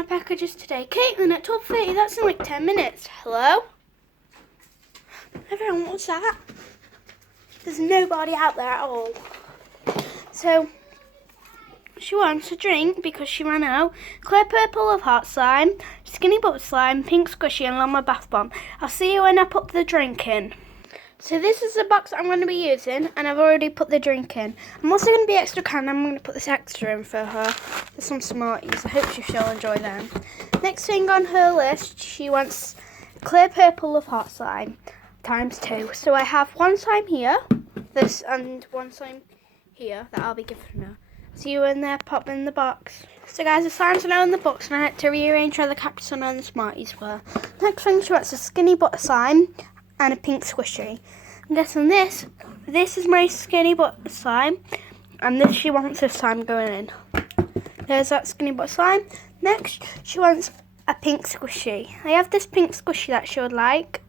My packages today. Caitlin at 12:30, that's in like 10 minutes. Hello? Everyone, what's that? There's nobody out there at all. So, she wants a drink because she ran out. Clear purple of heart slime, skinny butter slime, pink squishy and llama bath bomb. I'll see you when I put the drink in. So this is the box I'm going to be using, and I've already put the drink in. I'm also going to be extra kind. I'm going to put this extra in for her. There's some Smarties. I hope she'll enjoy them. Next thing on her list, she wants clear purple of heart slime ×2. So I have one slime here, this, and one slime here that I'll be giving her. See you when they're popped in the box. So guys, the slimes are now in the box, and I had to rearrange where the Capri Sun and the Smarties were. Next thing, she wants a skinny butter slime and a pink squishy. I'm guessing this is my skinny butter slime, and this she wants this slime going in. There's that skinny butter slime. Next, she wants a pink squishy. I have this pink squishy that she would like.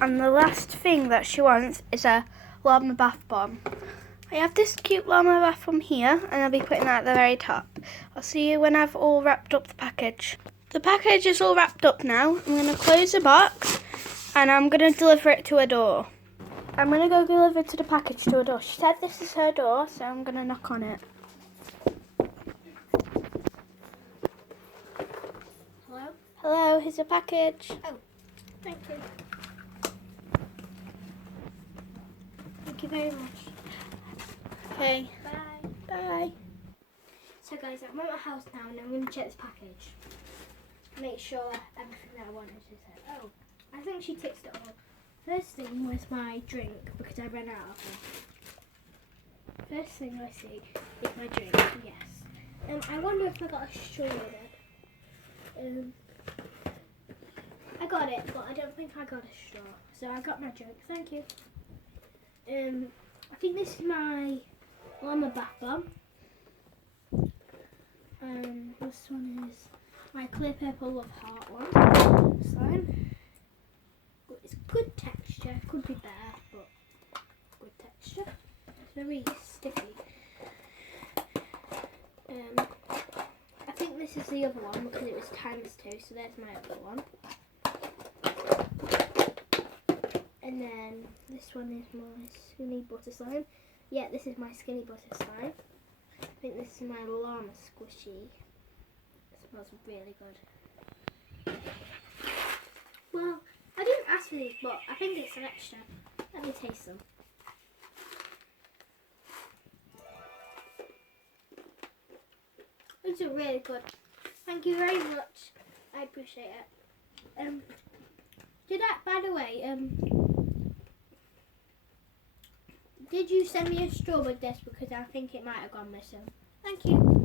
And the last thing that she wants is a llama bath bomb. I have this cute llama bath bomb here, and I'll be putting that at the very top. I'll see you when I've all wrapped up the package. The package is all wrapped up now. I'm going to close the box, and I'm going to deliver it to her door. I'm going to go deliver to the package to her door. She said this is her door, so I'm going to knock on it. Hello? Hello, here's your package. Oh, thank you. Thank you very much. Okay, Bye. bye. So guys, I'm at my house now and I'm going to check this package. Make sure everything that I wanted is there. Oh, I think she ticked it all. First thing was my drink because I ran out of it. First thing I see is my drink, yes. I wonder if I got a straw with it. I got it, but I don't think I got a straw. So I got my drink, thank you. I think this is my llama bath bomb. This one is my clear purple of heart one. Slime. It's good texture. Could be better, but good texture. It's very sticky. I think this is the other one because it was ×2, so there's my other one. And then this one is my skinny butter slime. Yeah, this is my skinny butter slime. I think this is my llama squishy. It smells really good. Well, I didn't ask for these, but I think it's an extra. Let me taste them. These are really good. Thank you very much. I appreciate it. By the way, did you send me a straw with this because I think it might have gone missing? Thank you.